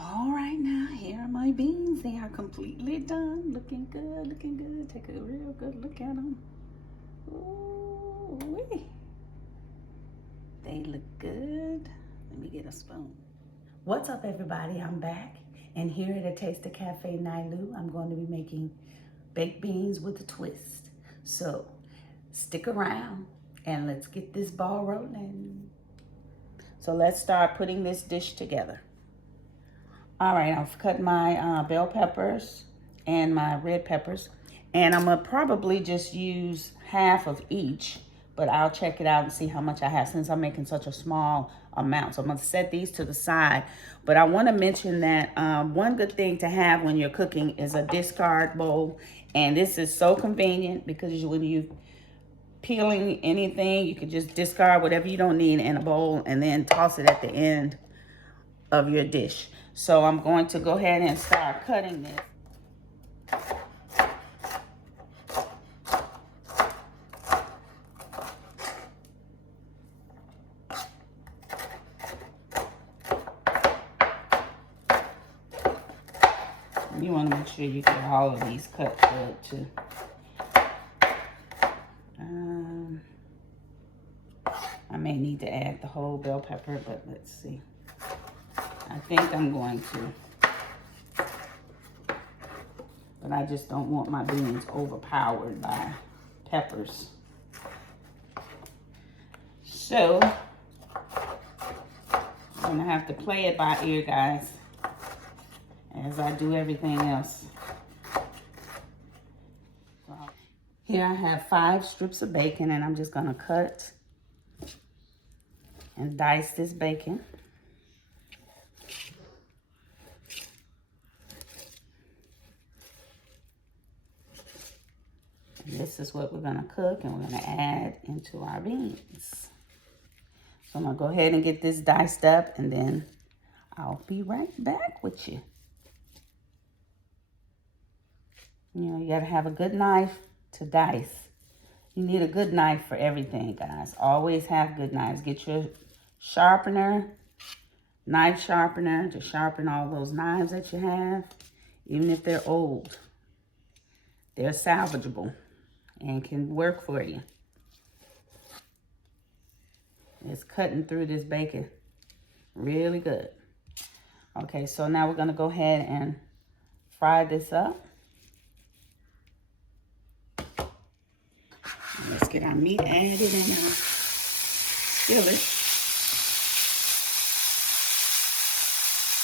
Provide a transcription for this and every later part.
All right, now here are my beans. They are completely done. Looking good, looking good. Take a real good look at them. Ooh, they look good. Let me get a spoon. What's up, everybody? I'm back, and here at a Taste of Cafe Nailu, I'm going to be making baked beans with a twist. So stick around and let's get this ball rolling. So let's start putting this dish together. All right, I've cut my bell peppers and my red peppers, and I'm gonna probably just use half of each, but I'll check it out and see how much I have since I'm making such a small amount. So I'm gonna set these to the side, but I wanna mention that one good thing to have when you're cooking is a discard bowl, and this is so convenient because when you peeling anything, you can just discard whatever you don't need in a bowl and then toss it at the end of your dish. So I'm going to go ahead and start cutting this. You want to make sure you get all of these cut good too. I may need to add the whole bell pepper, but let's see. I think I'm going to. But I just don't want my beans overpowered by peppers. So, I'm going to have to play it by ear, guys, as I do everything else. Here I have 5 strips of bacon, and I'm just going to cut and dice this bacon. This is what we're gonna cook, and we're gonna add into our beans. So I'm gonna go ahead and get this diced up, and then I'll be right back with you. You know, you gotta have a good knife to dice. You need a good knife for everything, guys. Always have good knives. Get your sharpener, knife sharpener, to sharpen all those knives that you have. Even if they're old, they're salvageable and can work for you. It's cutting through this bacon really good. Okay, so now we're gonna go ahead and fry this up. Let's get our meat added in our skillet.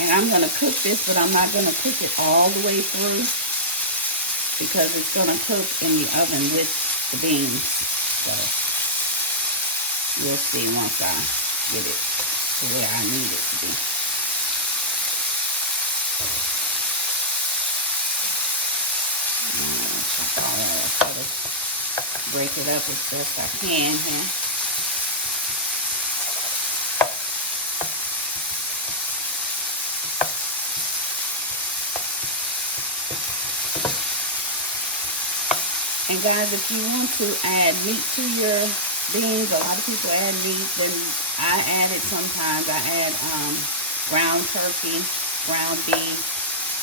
And I'm gonna cook this, but I'm not gonna cook it all the way through, because it's gonna cook in the oven with the beans. So you'll see once I get it to where I need it to be. I'll try to break it up as best I can here. And guys, if you want to add meat to your beans, a lot of people add meat, then I add it sometimes. I add ground turkey, ground beef,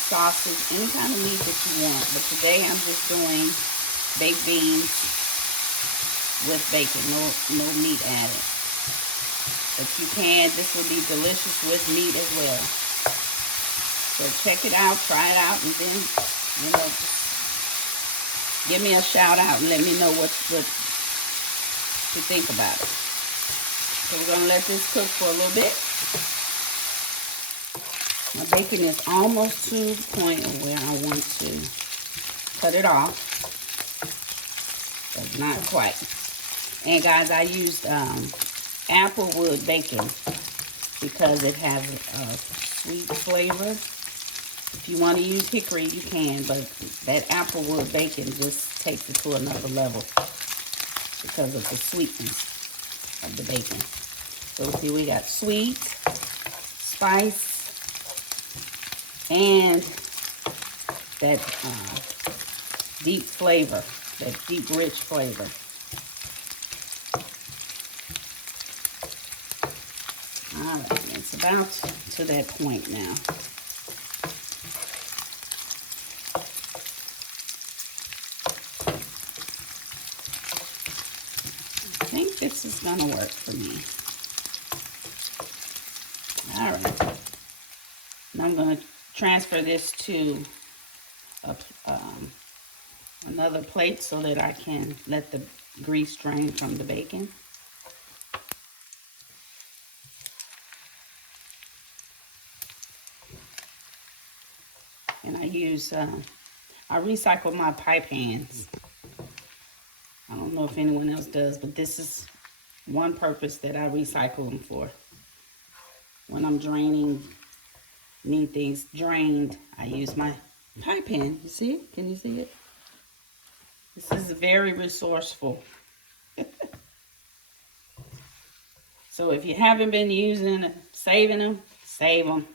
sausage, any kind of meat that you want. But today I'm just doing baked beans with bacon, no meat added. But you can, this will be delicious with meat as well. So check it out, try it out, and then, you know, give me a shout out and let me know what you think about it. So we're gonna let this cook for a little bit. My bacon is almost to the point of where I want to cut it off, but not quite. And guys, I used applewood bacon because it has a sweet flavor. If you want to use hickory, you can, but that applewood bacon just takes it to another level because of the sweetness of the bacon. So see, we got sweet, spice, and that deep flavor, that deep, rich flavor. All right, it's about to that point now. it's gonna work for me. All right. Now I'm gonna transfer this to another plate so that I can let the grease drain from the bacon. And I use, I recycle my pie pans. I don't know if anyone else does, but this is one purpose that I recycle them for. When I'm draining, need things drained, I use my pie pan. You see it? Can you see it? This is very resourceful. So if you haven't been using, saving them, save them.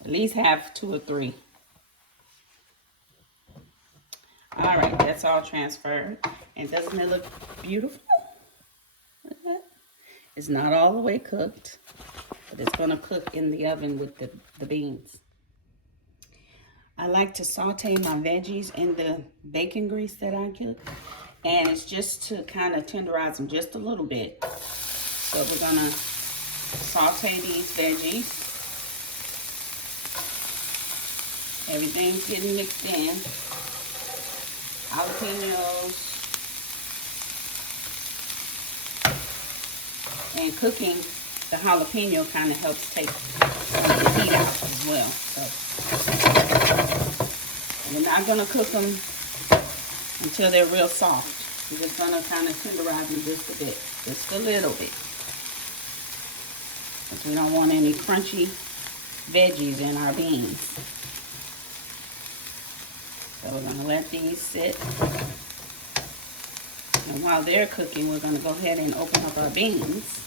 At least have 2 or 3. All right, that's all transferred. And doesn't it look beautiful? Look at that. It's not all the way cooked, but it's gonna cook in the oven with the beans. I like to saute my veggies in the bacon grease that I cook. And it's just to kind of tenderize them just a little bit. So we're gonna saute these veggies. Everything's getting mixed in. Jalapeños. And cooking the jalapeno kind of helps take some of the heat out as well. So we're not going to cook them until they're real soft. We're just going to kind of tenderize them just a bit. Just a little bit. Because we don't want any crunchy veggies in our beans. So we're going to let these sit. And while they're cooking, we're going to go ahead and open up our beans.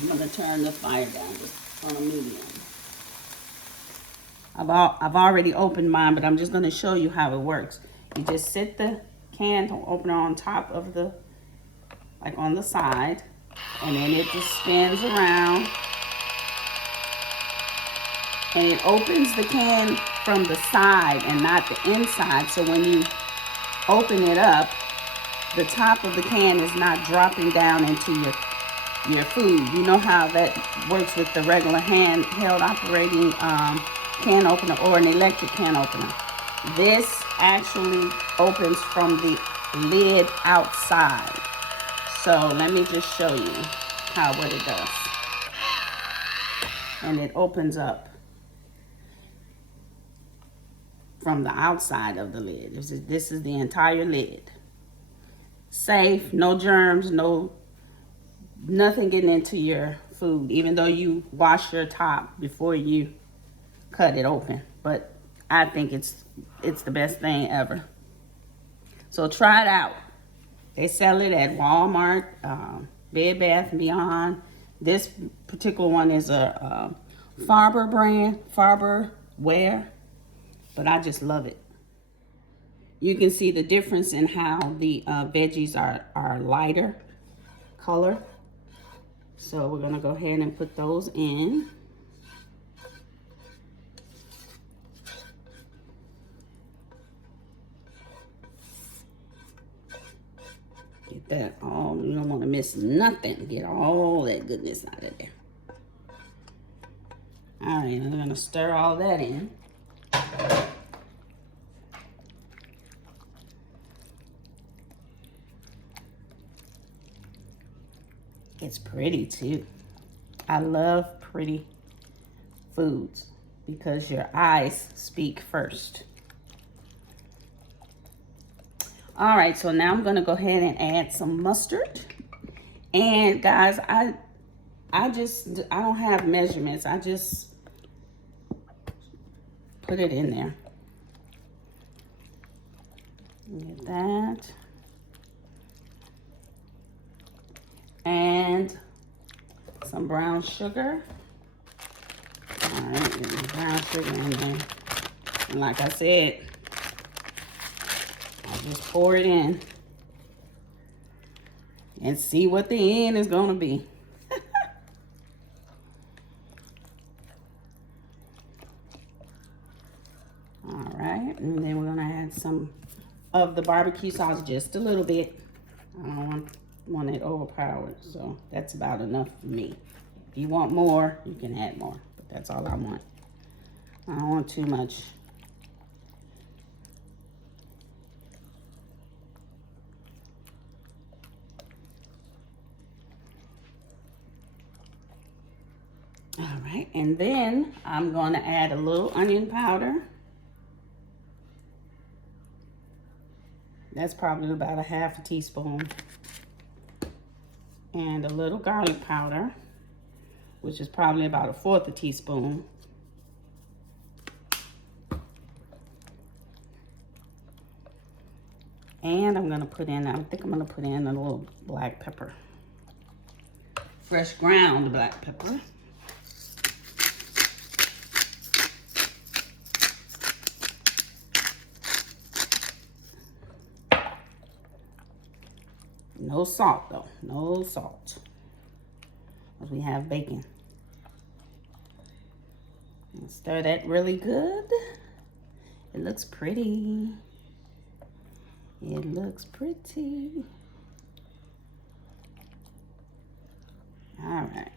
I'm going to turn the fire down just on a medium. I've already opened mine, but I'm just going to show you how it works. You just sit the can opener on top of the, like on the side, and then it just spins around. And it opens the can from the side and not the inside. So when you open it up, the top of the can is not dropping down into your food. You know how that works with the regular handheld operating can opener or an electric can opener. This actually opens from the lid outside. So let me just show you what it does. And it opens up from the outside of the lid. This is the entire lid. Safe, no germs, nothing getting into your food, even though you wash your top before you cut it open. But I think it's the best thing ever. So try it out. They sell it at Walmart, Bed Bath & Beyond. This particular one is a Farber brand, Farber Wear. But I just love it. You can see the difference in how the veggies are lighter color. So we're gonna go ahead and put those in. Get that all, you don't wanna miss nothing. Get all that goodness out of there. All right, I'm gonna stir all that in. It's pretty too. I love pretty foods because your eyes speak first. All right, so now I'm gonna go ahead and add some mustard. And guys, I don't have measurements. I just put it in there. Get that. And some brown sugar. All right, get the brown sugar in there. And like I said, I'll just pour it in and see what the end is gonna be. All right, and then we're gonna add some of the barbecue sauce, just a little bit. I don't want want it overpowered. So that's about enough for me. If you want more, you can add more, but that's all I want. I don't want too much. All right, and then I'm going to add a little onion powder. That's probably about a half a teaspoon. And a little garlic powder, which is probably about a fourth a teaspoon. And I'm gonna put in, I think I'm gonna put in a little black pepper. Fresh ground black pepper. No salt though, no salt. Because we have bacon. And stir that really good. It looks pretty. It looks pretty. All right.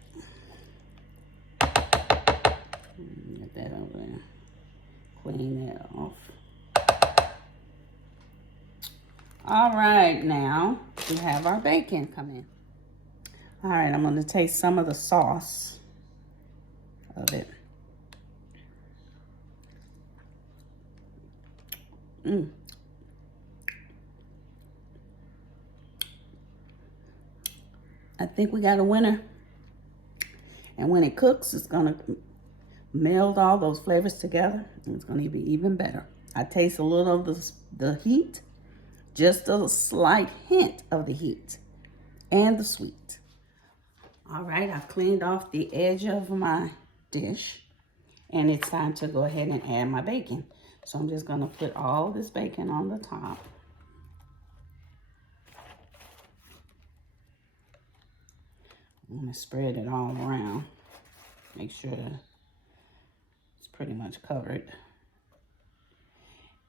Get that over there. Clean that off. All right, now we have our bacon come in. All right, I'm gonna taste some of the sauce of it. I think we got a winner. And when it cooks, it's gonna meld all those flavors together, and it's gonna be even better. I taste a little of the heat, just a slight hint of the heat and the sweet. All right, I've cleaned off the edge of my dish, and it's time to go ahead and add my bacon. So I'm just gonna put all this bacon on the top. I'm gonna spread it all around. Make sure it's pretty much covered.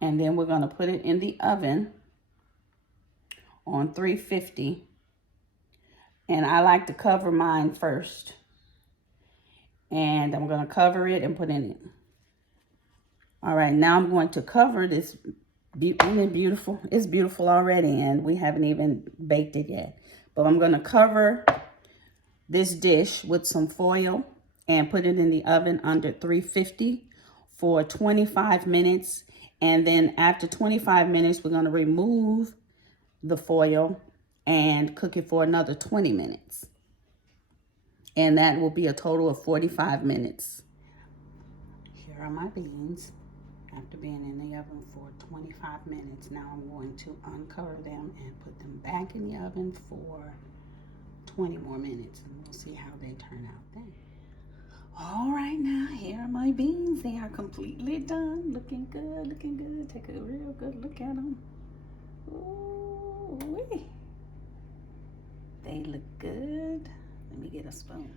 And then we're gonna put it in the oven on 350. And I like to cover mine first. And I'm gonna cover it and put in it. All right, now I'm going to cover this. Isn't it beautiful? It's beautiful already, and we haven't even baked it yet. But I'm gonna cover this dish with some foil and put it in the oven under 350 for 25 minutes. And then after 25 minutes, we're gonna remove the foil and cook it for another 20 minutes. And that will be a total of 45 minutes. Here are my beans after being in the oven for 25 minutes. Now I'm going to uncover them and put them back in the oven for 20 more minutes, and we'll see how they turn out then. All right, now here are my beans. They are completely done. Looking good, looking good. Take a real good look at them. Ooh, they look good. Let me get a spoon.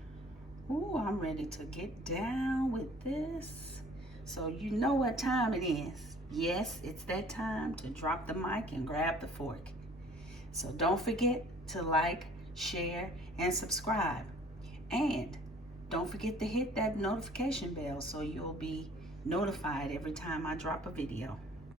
Ooh, I'm ready to get down with this. So you know what time it is. Yes, it's that time to drop the mic and grab the fork. So don't forget to like, share, and subscribe. And don't forget to hit that notification bell so you'll be notified every time I drop a video.